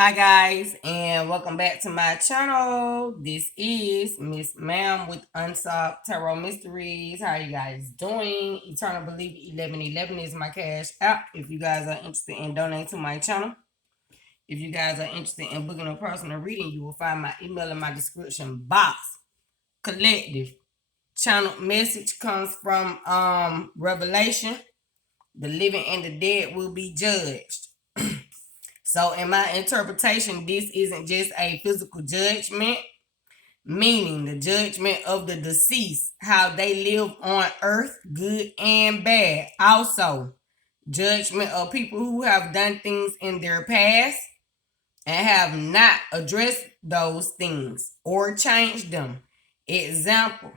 Hi guys, and welcome back to my channel. This is Miss Ma'am with Unsolved Tarot Mysteries. How are you guys doing? Eternal Believer 1111 is my cash app. If you guys are interested in donating to my channel, if you guys are interested in booking a personal reading, you will find my email in my description box. Collective channel message comes from Revelation. The living and the dead will be judged. So in my interpretation, this isn't just a physical judgment, meaning the judgment of the deceased, how they live on earth, good and bad. Also, judgment of people who have done things in their past and have not addressed those things or changed them. Example,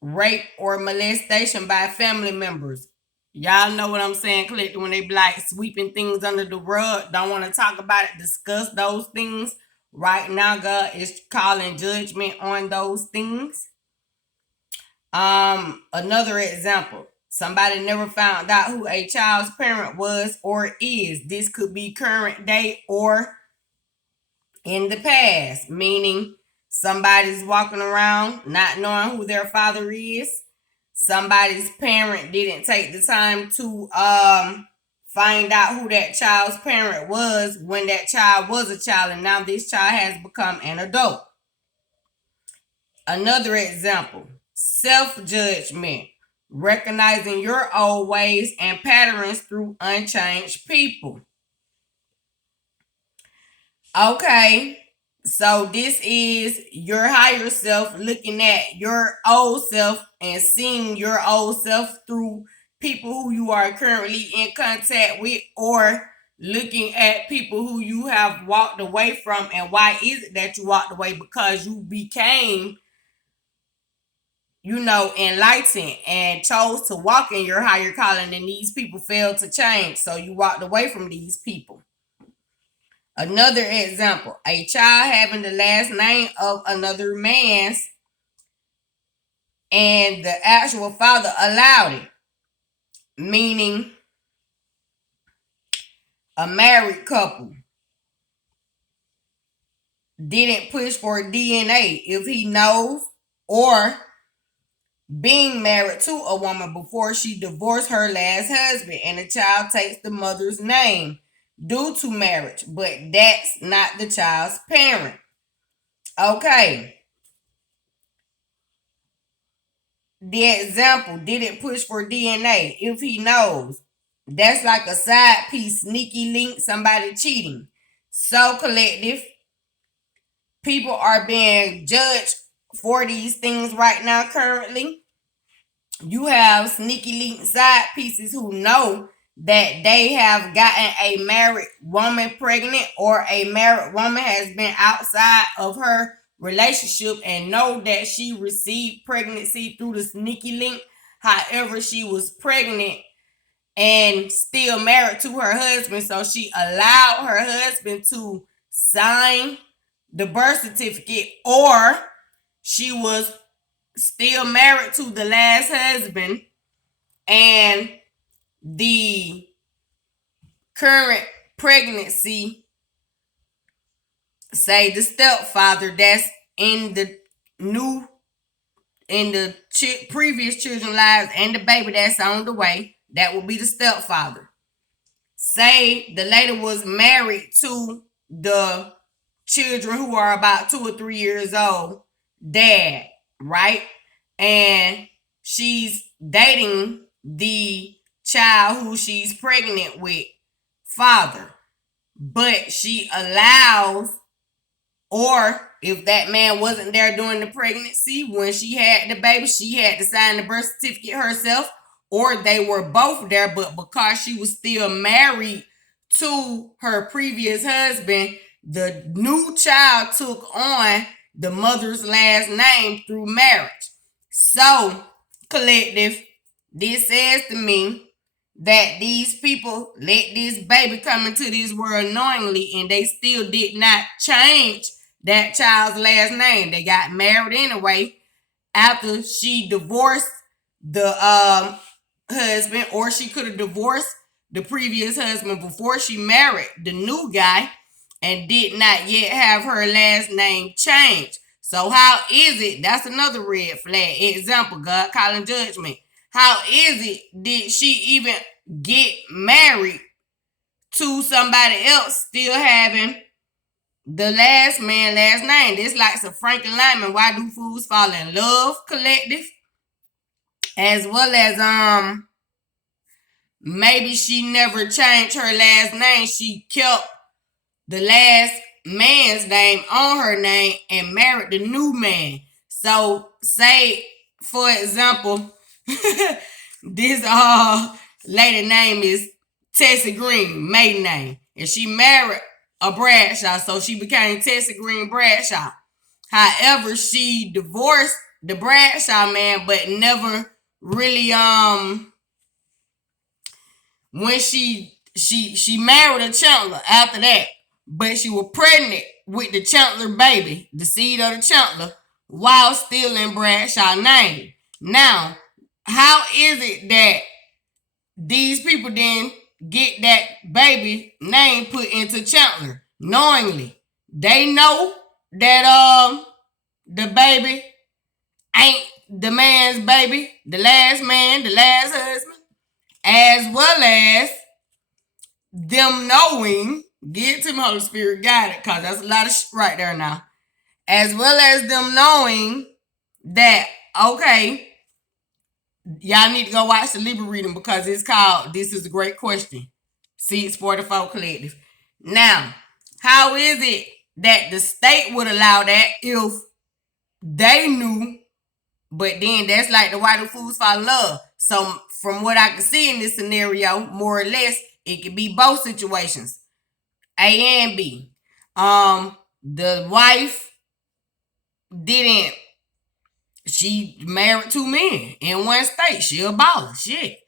rape or molestation by family members. Y'all know what I'm saying, collective, when they be like sweeping things under the rug, don't want to talk about it, discuss those things. Right now, God is calling judgment on those things. Another example, somebody never found out who a child's parent was or is. This could be current day or in the past, meaning somebody's walking around not knowing who their father is. Somebody's parent didn't take the time to find out who that child's parent was when that child was a child, and now this child has become an adult. Another example, self-judgment, recognizing your old ways and patterns through unchanged people. Okay, so this is your higher self looking at your old self and seeing your old self through people who you are currently in contact with, or looking at people who you have walked away from. And why is it that you walked away? Because you became, enlightened and chose to walk in your higher calling, and these people failed to change. So you walked away from these people. Another example, a child having the last name of another man's and the actual father allowed it, meaning a married couple didn't push for DNA if he knows, or being married to a woman before she divorced her last husband and the child takes the mother's name due to marriage, but that's not the child's parent. Okay. The example, didn't push for DNA if he knows. That's like a side piece, sneaky link, somebody cheating. So, collective, people are being judged for these things right now currently. You have sneaky link side pieces who know that they have gotten a married woman pregnant, or a married woman has been outside of her relationship and know that she received pregnancy through the sneaky link. However, she was pregnant and still married to her husband, so she allowed her husband to sign the birth certificate, or she was still married to the last husband, and the current pregnancy, say the stepfather that's in the previous children's lives, and the baby that's on the way, that will be the stepfather. Say the lady was married to the children who are about 2 or 3 years old, dad, right? And she's dating the child who she's pregnant with, father. But she allows, or if that man wasn't there during the pregnancy, when she had the baby, she had to sign the birth certificate herself, or they were both there, but because she was still married to her previous husband, the new child took on the mother's last name through marriage. So, collective, this says to me that these people let this baby come into this world knowingly, and they still did not change that child's last name. They got married anyway after she divorced the husband, or she could have divorced the previous husband before she married the new guy, and did not yet have her last name changed. So how is it? That's another red flag. Example, God calling judgment. How is it did she even get married to somebody else still having the last man last name? This like some Franklin Lyman. Why do fools fall in love collective? As well as maybe she never changed her last name. She kept the last man's name on her name and married the new man. So say, for example, this lady name is Tessie Green, maiden name. And she married a Bradshaw, so she became Tessie Green Bradshaw. However, she divorced the Bradshaw man, but never really when she married a Chandler after that, but she was pregnant with the Chandler baby, the seed of the Chandler, while still in Bradshaw name. Now, how is it that these people then get that baby name put into Chandler knowingly? They know that the baby ain't the man's baby, the last man, the last husband, as well as them knowing, get to me, Holy Spirit, got it, because that's a lot of shit right there now. As well as them knowing that, okay, y'all need to go watch the Libra reading because it's called This Is a Great Question. Seeds 44 Collective. Now, how is it that the state would allow that if they knew, but then that's like the why do fools fall in love? So from what I can see in this scenario, more or less, it could be both situations, A and B. The wife didn't. She married two men in one state. She a baller. Shit.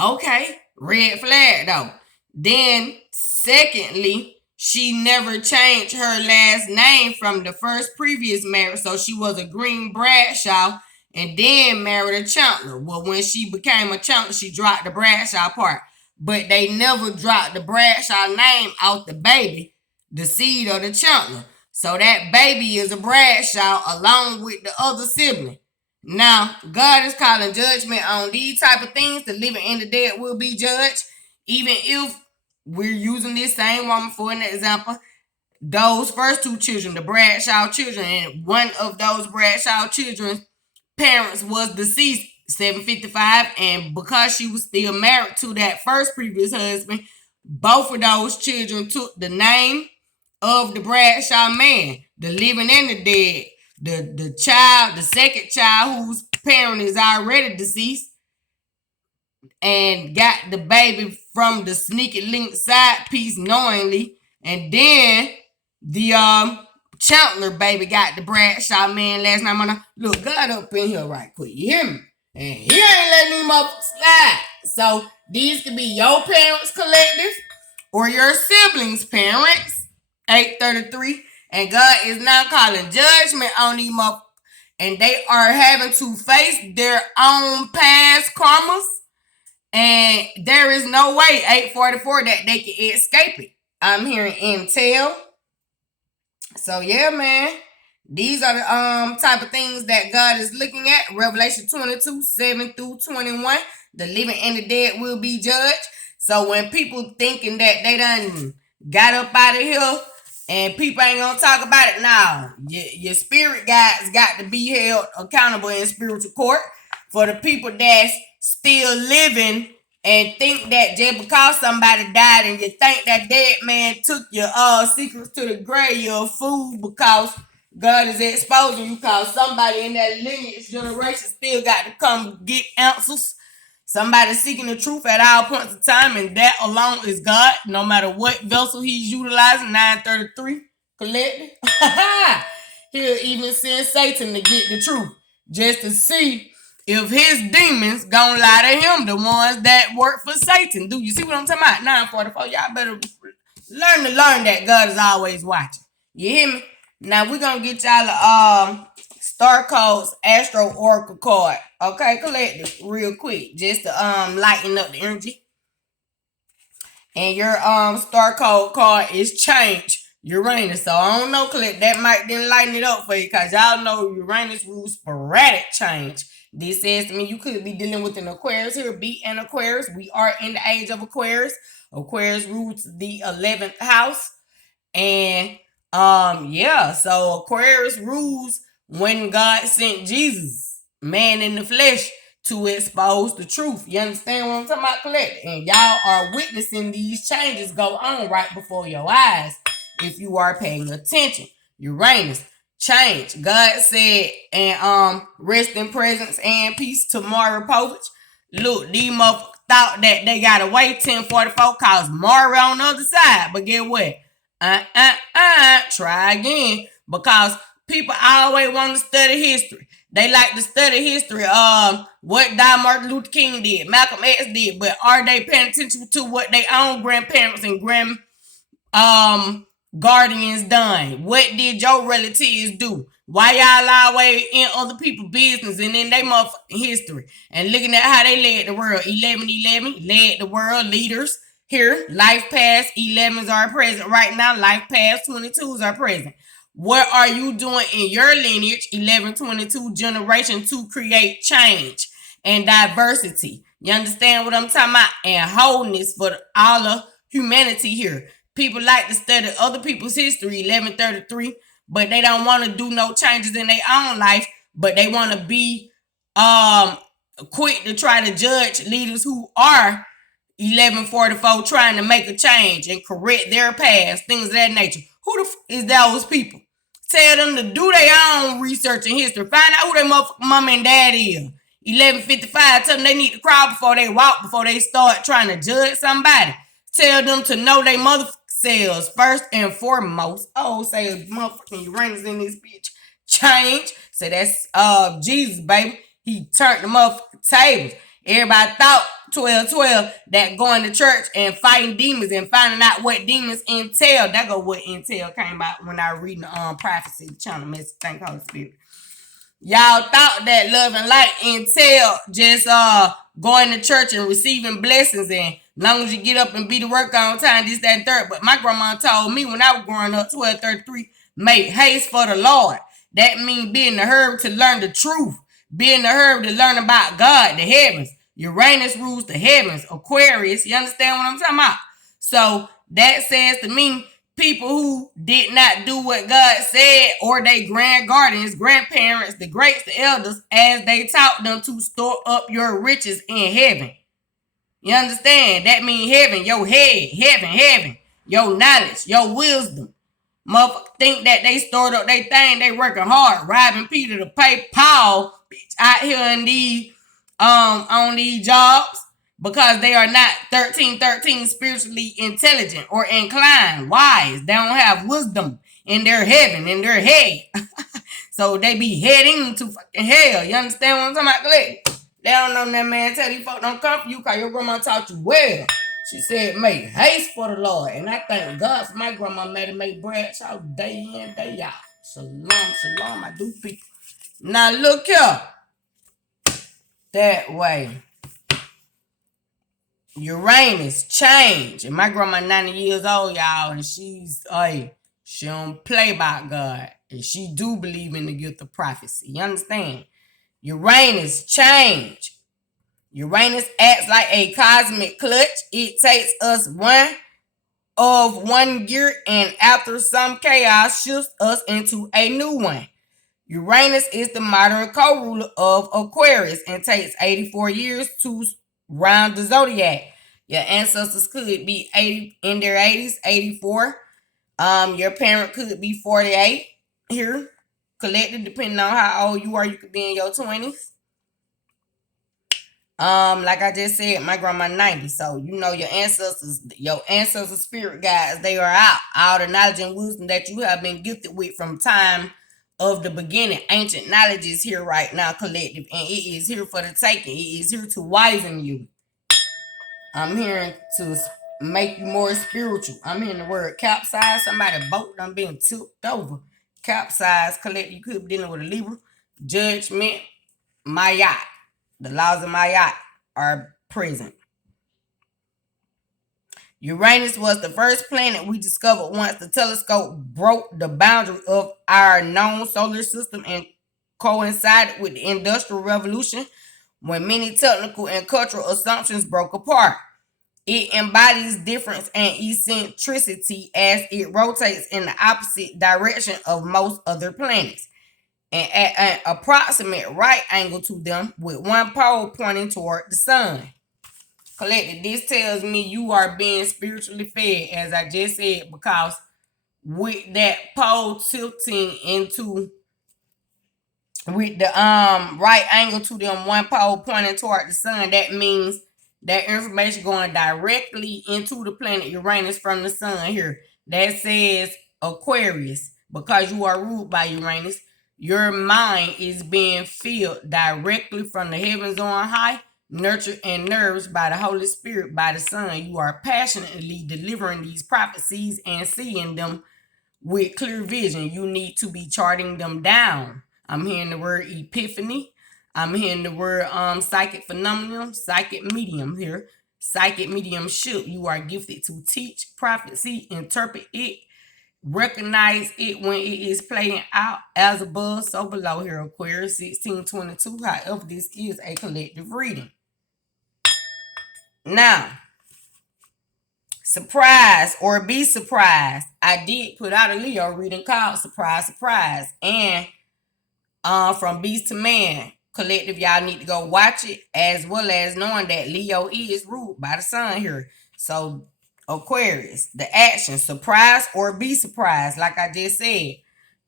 Okay. Red flag though. Then, secondly, she never changed her last name from the first previous marriage. So she was a Green Bradshaw and then married a Chandler. Well, when she became a Chandler, she dropped the Bradshaw part. But they never dropped the Bradshaw name out the baby, the seed of the Chandler. So that baby is a Bradshaw along with the other sibling. Now, God is calling judgment on these type of things. The living and the dead will be judged. Even if we're using this same woman for an example, those first two children, the Bradshaw children, and one of those Bradshaw children's parents was deceased 755, and because she was still married to that first previous husband, both of those children took the name of the Bradshaw man, the living and the dead. The child, the second child whose parent is already deceased, and got the baby from the sneaky link side piece knowingly, and then the Chandler baby got the Bradshaw man last night. I'm look, God up in here right quick, you hear me? And he ain't letting him up slide. So these could be your parents collective or your siblings' parents. 833, and God is now calling judgment on them up, and they are having to face their own past karmas. And there is no way 844 that they can escape it. I'm hearing intel. So yeah, man. These are the type of things that God is looking at. Revelation 22, 7 through 21. The living and the dead will be judged. So when people thinking that they done got up out of here and people ain't gonna talk about it now, your spirit guides got to be held accountable in spiritual court. For the people that's still living and think that just because somebody died and you think that dead man took your secrets to the grave, you're a fool because God is exposing you, because somebody in that lineage generation still got to come get answers. Somebody seeking the truth at all points of time, and that alone is God, no matter what vessel he's utilizing. 933 collected. He'll even send Satan to get the truth, just to see if his demons gonna lie to him, the ones that work for Satan. Do you see what I'm talking about? 944. Y'all better learn that God is always watching. You hear me? Now we're gonna get y'all a Star Codes Astro Oracle card. Okay, collective, real quick, just to lighten up the energy. And your Star Code card is change. Uranus. So I don't know, Clip. That might then lighten it up for you, because y'all know Uranus rules sporadic change. This says to me you could be dealing with an Aquarius here. Be an Aquarius. We are in the age of Aquarius. Aquarius rules the 11th house. And yeah, so Aquarius rules when God sent Jesus, man in the flesh, to expose the truth. You understand what I'm talking about, Colette? And y'all are witnessing these changes go on right before your eyes if you are paying attention. Uranus, change. God said, and rest in presence and peace to Mara Povich. Look, these motherfuckers thought that they got away 1044 cause Mara on the other side. But get what? Try again. Because people always want to study history. They like to study history. What Martin Luther King did, Malcolm X did, but are they paying attention to what their own grandparents and guardians done? What did your relatives do? Why y'all always in other people's business and in their motherfucking history? And looking at how they led the world. 1111 led the world leaders here. Life past 11s are present right now. Life past 22s are present. What are you doing in your lineage, 1122 generation, to create change and diversity? You understand what I'm talking about? And wholeness for all of humanity here. People like to study other people's history, 1133, but they don't want to do no changes in their own life, but they want to be quick to try to judge leaders who are 1144 trying to make a change and correct their past, things of that nature. Who the is those people? Tell them to do their own research and history. Find out who their motherfucking mom and dad is. 1155, tell them they need to crawl before they walk, before they start trying to judge somebody. Tell them to know their motherfucking selves first and foremost. Oh, say motherfucking Uranus in this bitch. Change. Say that's Jesus, baby. He turned the motherfucking tables. Everybody thought 1212 that going to church and fighting demons and finding out what demons entail. That go what entail came out when I read the prophecy channel message. Thank Holy Spirit. Y'all thought that love and light entail just going to church and receiving blessings, and long as you get up and be to work on time, this, that, and third. But my grandma told me when I was growing up, 1233, make haste for the Lord. That means being the herb to learn the truth. Being the herb to learn about God, the heavens. Uranus rules the heavens. Aquarius, you understand what I'm talking about? So that says to me, people who did not do what God said, or they guardians, grandparents, the greats, the elders, as they taught them to store up your riches in heaven. You understand? That means heaven, your head, heaven, your knowledge, your wisdom. Motherfuckers think that they stored up their thing, they working hard, robbing Peter to pay Paul, bitch, out here in these on these jobs, because they are not 1313 spiritually intelligent or inclined, wise. They don't have wisdom in their heaven, in their head. So they be heading to fucking hell. You understand what I'm talking about, Clay? They don't know that man tell you folk don't come for you because your grandma taught you well. She said, make haste for the Lord. And I thank God for my grandma made it make bread out day in, day out. Shalom, shalom, I do people. Now look here. That way. Uranus change. And my grandma 90 years old, y'all, and she don't play about God. And she do believe in the gift of prophecy. You understand? Uranus change. Uranus acts like a cosmic clutch. It takes us one gear, and after some chaos shifts us into a new one. Uranus is the modern co-ruler of Aquarius and takes 84 years to round the zodiac. Your ancestors could be 80 in their 80s, 84. Your parent could be 48 here, collected, depending on how old you are. You could be in your 20s. Like I just said, my grandma 90. So you know your ancestors spirit guides, they are out. All the knowledge and wisdom that you have been gifted with from time of the beginning. Ancient knowledge is here right now, collective, and it is here for the taking. It is here to wisen you. I'm here to make you more spiritual. I'm hearing the word capsize. Somebody's boat done been tipped over. Capsize, collective. You could be dealing with a Libra. Judgment, my yacht. The laws of my yacht are present. Uranus was the first planet we discovered once the telescope broke the boundary of our known solar system and coincided with the Industrial Revolution when many technical and cultural assumptions broke apart. It embodies difference and eccentricity as it rotates in the opposite direction of most other planets and at an approximate right angle to them with one pole pointing toward the sun. Collective, this tells me you are being spiritually fed, as I just said, because with that pole tilting into with the right angle to them one pole pointing toward the sun, that means that information going directly into the planet Uranus from the sun here. That says Aquarius, because you are ruled by Uranus, your mind is being filled directly from the heavens on high, nurtured and nourished by the Holy Spirit, by the Son. You are passionately delivering these prophecies and seeing them with clear vision. You need to be charting them down. I'm hearing the word epiphany. I'm hearing the word psychic phenomenon, psychic medium here. Psychic mediumship. You are gifted to teach, prophecy, interpret it, recognize it when it is playing out as above, so below here, Aquarius 1622. However, this is a collective reading. Now, surprise or be surprised. I did put out a Leo reading called Surprise, Surprise. And from Beast to Man Collective, y'all need to go watch it, as well as knowing that Leo is ruled by the sun here. So Aquarius, the action, surprise or be surprised. Like I just said,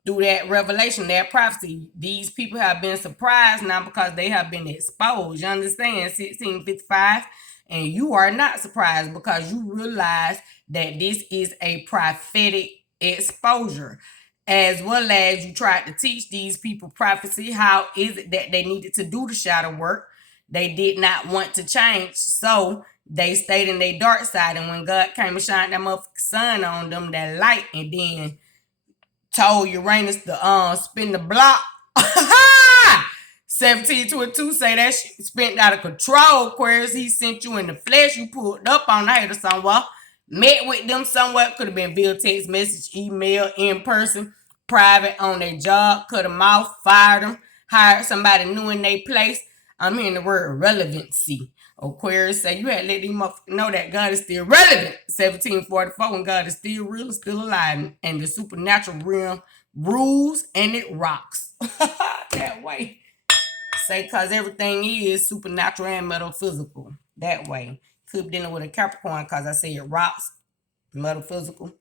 through that revelation, that prophecy, these people have been surprised now because they have been exposed. You understand? 1655. And you are not surprised because you realize that this is a prophetic exposure. As well as you tried to teach these people prophecy. How is it that they needed to do the shadow work? They did not want to change. So they stayed in their dark side. And when God came and shined that motherfucking sun on them, that light, and then told Uranus to spin the block. 1722 say that shit spent out of control, Aquarius. He sent you in the flesh. You pulled up on the hater somewhere. Met with them somewhere. Could have been via text message, email, in person, private, on their job. Cut them off, fired them, hired somebody new in their place. I'm hearing the word relevancy. Aquarius say you had to let these motherfuckers know that God is still relevant. 1744, when God is still real, still alive, and the supernatural realm rules and it rocks. That way. Say, because everything is supernatural and metaphysical. That way. Could be dealing with a Capricorn because I say it rocks, metaphysical.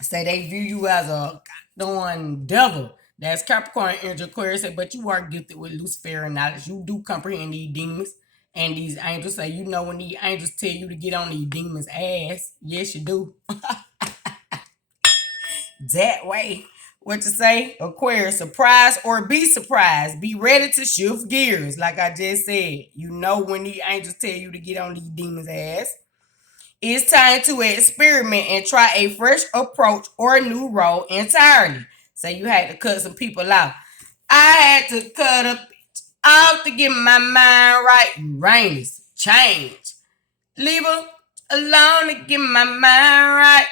Say they view you as a goddamn devil. That's Capricorn energy. Aquarius say, but you are gifted with Luciferian knowledge. You do comprehend these demons and these angels. Say, you know when these angels tell you to get on these demons' ass. Yes, you do. That way. What to say? Aquarius, surprise or be surprised. Be ready to shift gears. Like I just said, you know when these angels tell you to get on these demons' ass. It's time to experiment and try a fresh approach or a new role entirely. So you had to cut some people out. I had to cut a bitch off to get my mind right. Uranus, change. Leave her alone to get my mind right.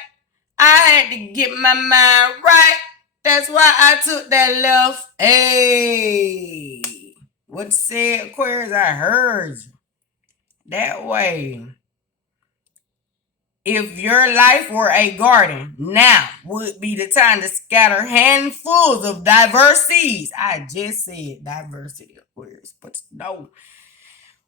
I had to get my mind right. That's why I took that left. Hey. What you said, Aquarius? I heard you. That way. If your life were a garden, now would be the time to scatter handfuls of diverse seeds. I just said diversity, Aquarius, but no.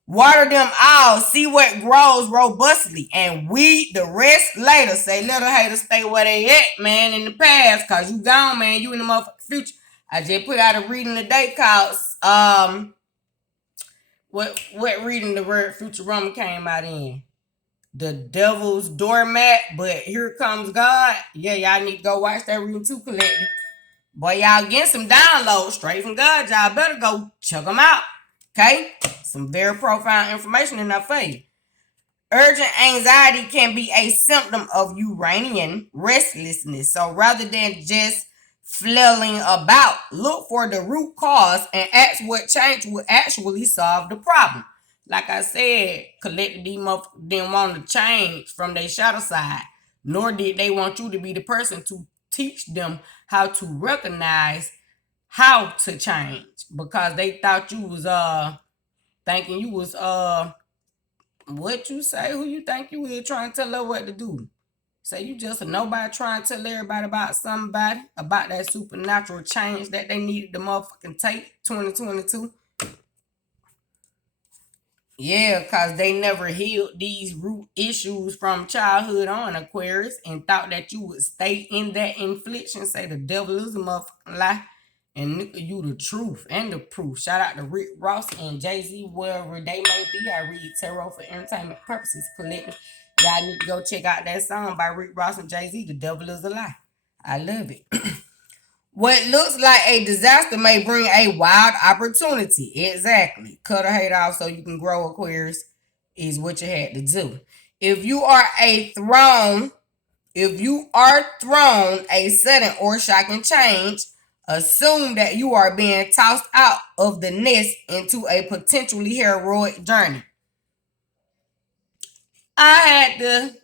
Water them all, see what grows robustly, and weed the rest later. Say, little haters, stay where they at, man, in the past, because you gone, man. You in the motherfucking future. I just put out a reading today called, what reading the word Futurama came out in? The Devil's Doormat, but Here Comes God. Yeah, y'all need to go watch that reading too, collective. Boy, y'all getting some downloads straight from God. Y'all better go check them out. Okay? Some very profound information in that for you. Urgent anxiety can be a symptom of Uranian restlessness. So rather than just flailing about, look for the root cause and ask what change will actually solve the problem. Like I said, collective these motherfuckers didn't want to change from their shadow side, nor did they want you to be the person to teach them how to recognize how to change, because they thought you was thinking you was what you say, who you think you is, trying to tell her what to do. Say you just a nobody trying to tell everybody about somebody, about that supernatural change that they needed to motherfucking take 2022. Yeah, because they never healed these root issues from childhood on, Aquarius, and thought that you would stay in that infliction. Say the devil is a motherfucking lie, and nigga, you the truth and the proof. Shout out to Rick Ross and Jay-Z, wherever they may be. I read tarot for entertainment purposes. Collective. Y'all need to go check out that song by Rick Ross and Jay-Z, The Devil is a Lie. I love it. What looks like a disaster may bring a wild opportunity. Exactly. Cut a hate off so you can grow, Aquarius, is what you had to do. If you are thrown a sudden or shocking change, assume that you are being tossed out of the nest into a potentially heroic journey. I had to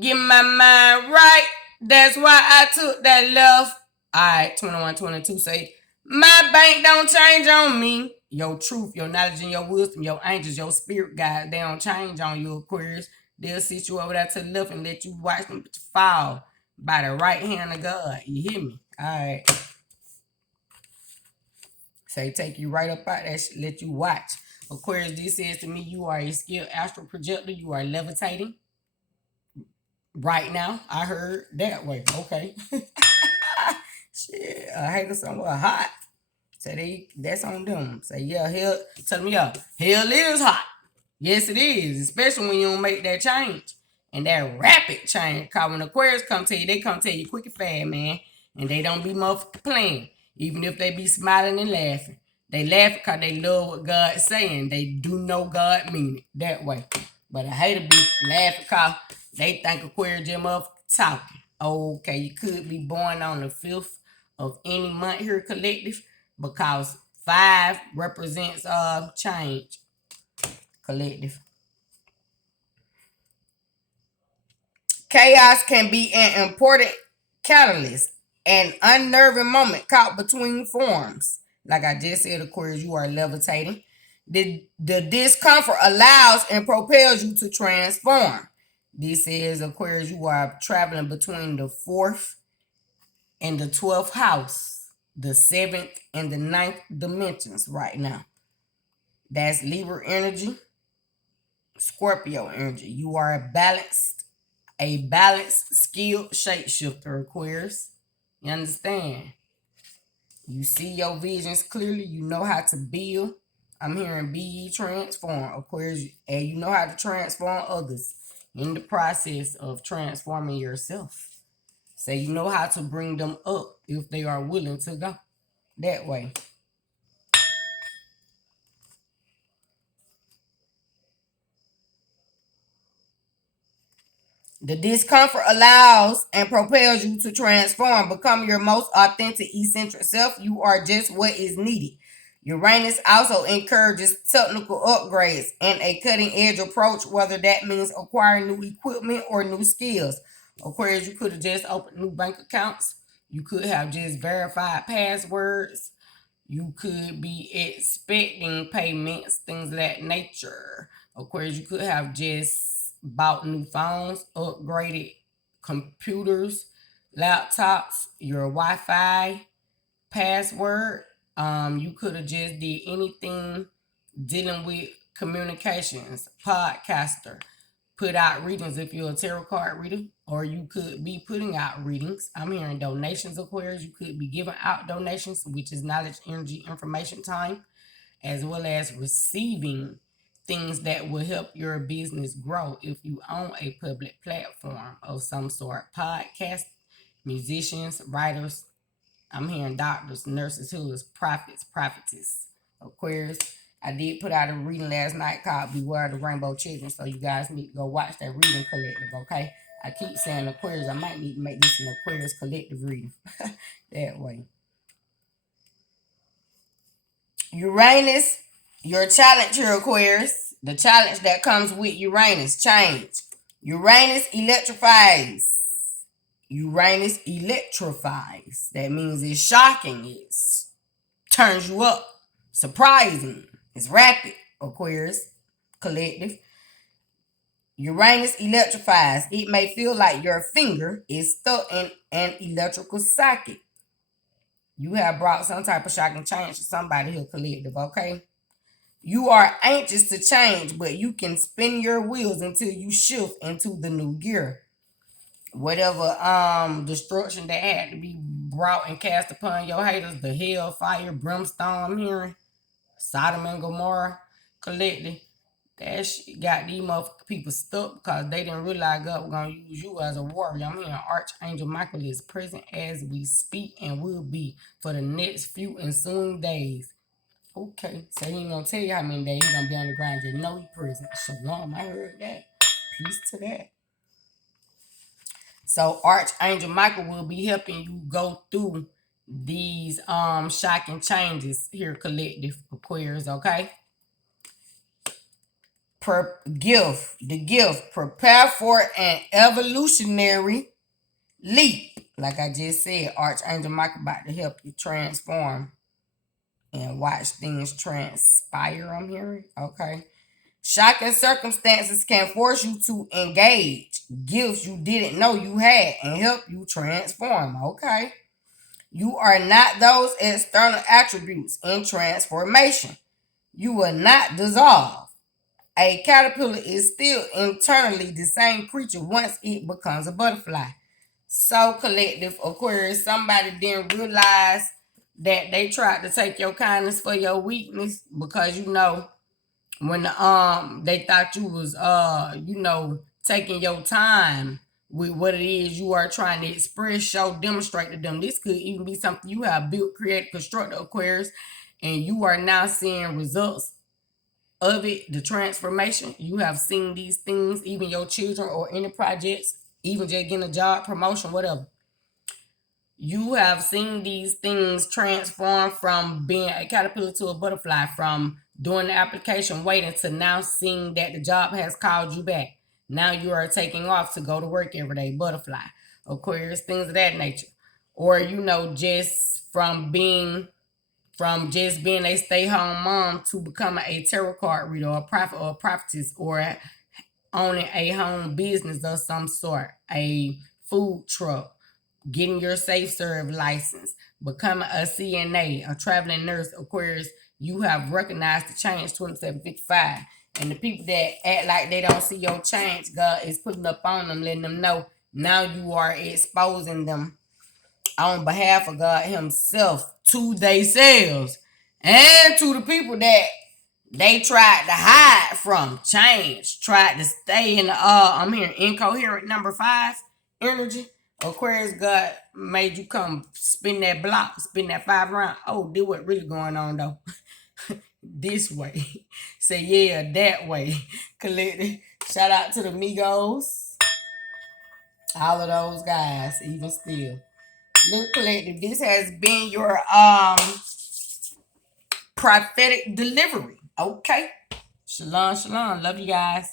get my mind right. That's why I took that left. Alright, 2122 say, my bank don't change on me. Your truth, your knowledge, and your wisdom, your angels, your spirit guide, they don't change on you, Aquarius. They'll sit you over there to the left and let you watch them fall by the right hand of God. You hear me? Alright. Say take you right up out that shit, let you watch. Aquarius, this says to me, you are a skilled astral projector. You are levitating. Right now, I heard that way. Okay. Shit, I hate somewhere hot. Say that's on them. Say, yeah, hell, tell me, yeah, hell is hot. Yes, it is, especially when you don't make that change. And that rapid change. Because when Aquarius come to you, they come tell you quick and fast, man. And they don't be motherfucking playing. Even if they be smiling and laughing. They laugh because they love what God's saying. They do know God mean it that way. But I hate to be laughing because they think Aquarius just motherfucking talking. Okay, you could be born on the 5th of any month here, collective, because 5 represents change, collective. Chaos can be an important catalyst, an unnerving moment caught between forms. Like I just said, Aquarius, you are levitating. The discomfort allows and propels you to transform. This is Aquarius, you are traveling between the 4th and the 12th house, the 7th and the 9th dimensions right now. That's Libra energy, Scorpio energy. You are a balanced, skilled shapeshifter, Aquarius. You understand? You see your visions clearly. You know how to build. I'm hearing be transform, Aquarius, and you know how to transform others in the process of transforming yourself. So you know how to bring them up if they are willing to go that way. The discomfort allows and propels you to transform, become your most authentic, eccentric self. You are just what is needed. Uranus also encourages technical upgrades and a cutting edge approach, whether that means acquiring new equipment or new skills. Aquarius, you could have just opened new bank accounts. You could have just verified passwords. You could be expecting payments, things of that nature. Of course, you could have just bought new phones, upgraded computers, laptops, your Wi-Fi password. You could have just did anything dealing with communications, podcaster, put out readings if you're a tarot card reader, or you could be putting out readings. I'm hearing donations, Aquarius. You could be giving out donations, which is knowledge, energy, information time, as well as receiving things that will help your business grow if you own a public platform of some sort. Podcast, musicians, writers. I'm hearing doctors, nurses, healers, prophets, prophetess, Aquarius. I did put out a reading last night called Beware the Rainbow Children, so you guys need to go watch that reading collective, okay? I keep saying Aquarius. I might need to make this an Aquarius collective reading that way. Uranus, your challenge here, Aquarius. The challenge that comes with Uranus, change. Uranus electrifies. Uranus electrifies. That means it's shocking. It turns you up. Surprising. It's rapid, Aquarius collective. Uranus electrifies. It may feel like your finger is stuck in an electrical socket. You have brought some type of shocking change to somebody here, collective, okay? You are anxious to change, but you can spin your wheels until you shift into the new gear. Whatever destruction that had to be brought and cast upon your haters, the hell, fire, brimstone here, Sodom and Gomorrah collective, that shit got these motherfucking people stuck because they didn't realize God was gonna use you as a warrior. I'm hearing Archangel Michael is present as we speak and will be for the next few ensuing days. Okay, so he ain't gonna tell you how many days he's gonna be on the ground. Just know he present. Shalom, I heard that. Peace to that. So Archangel Michael will be helping you go through these shocking changes here, collective Aquarius, okay? The gift. Prepare for an evolutionary leap. Like I just said, Archangel Michael about to help you transform and watch things transpire. I'm hearing, okay? Shocking circumstances can force you to engage gifts you didn't know you had and help you transform, okay? You are not those external attributes in transformation. You will not dissolve. A caterpillar is still internally the same creature once it becomes a butterfly. So, collective Aquarius, somebody didn't realize that they tried to take your kindness for your weakness because when they thought you was taking your time with what it is you are trying to express, show, demonstrate to them. This could even be something you have built, created, constructed, Aquarius, and you are now seeing results of it, the transformation. You have seen these things, even your children or any projects, even just getting a job, promotion, whatever. You have seen these things transform from being a caterpillar to a butterfly, from doing the application, waiting, to now seeing that the job has called you back. Now you are taking off to go to work every day, butterfly, Aquarius, things of that nature. Or, just from just being a stay-home mom to becoming a tarot card reader or a prophet or a prophetess, or owning a home business of some sort, a food truck, getting your safe serve license, becoming a CNA, a traveling nurse, Aquarius. You have recognized the change 2755. And the people that act like they don't see your change, God is putting up on them, letting them know now you are exposing them on behalf of God himself to themselves and to the people that they tried to hide from. Change, tried to stay in the I'm hearing incoherent number 5 energy. Aquarius, God made you come spin that block, spin that 5 round. Oh, this what really going on though. This way. Say yeah, that way. Collective. Shout out to the Migos. All of those guys, even still. Look, collective, this has been your prophetic delivery. Okay. Shalom, shalom. Love you guys.